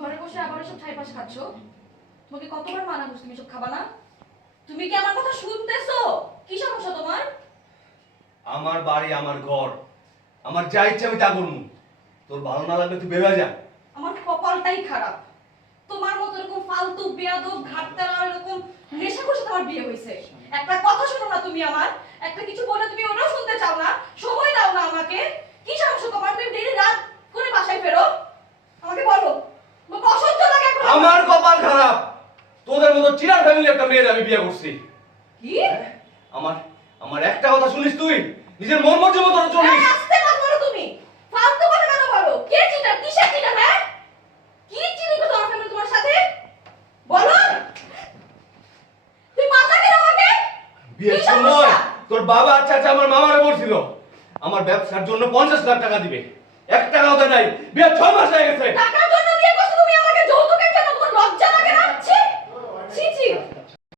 ঘরে বসে আবার এসব ছাই পাশ খাচ্ছ? তোমাকে কতবার মানা করছি তুমি এসব খাবা না? তুমি কি আমার কথা শুনতেছো? কি সমস্যা তোমার? আমার বাড়ি আমার ঘর, আমার যা ইচ্ছা আমি তা করবো। তোর ভালো না লাগলে তুই বের হয়ে যা। আমার কপালটাই খারাপ। তোমার মতো এরকম ফালতু বেয়াদব ঘাটতারা এরকম নেশাখোর সাথে আমার বিয়ে হয়েছে। একটা কথা শোনো না তুমি আমার, একটা কিছু বলে তুমি ওটাও শুনতে চাও না, সময় দাও না আমাকে। কি সমস্যা তোমার? তুমি ডেইলি রাত করে বাসায় ফেরো, আমাকে বলো। তোমাকে অসহ্য লাগে এখন? আমার কপাল খারাপ, তোদের মতো চিরার ফ্যামিলি একটা মেয়ের আমি বিয়ে করছি। কি? আমার আমার একটা কথা শুনিস তুই, নিজের মন মর্জি মতো চলিস। আস্তে কথা বলো তুমি, ফালতু কথা কেন বলো? কে চিটার? কিসের চিটার? হ্যাঁ, কি চিনি তো তোমার ফ্যামিলি তোমার সাথে? বলো। তুই মাথা কেন আমাকে? বিয়ের সময় তোর বাবা আর চাচা আমার মামারে বলছিল আমার ব্যবসার জন্য 50 লাখ টাকা দিবে। 1 টাকাও দেয় নাই। বিয়ের 6 মাস হয়ে গেছে। টাকা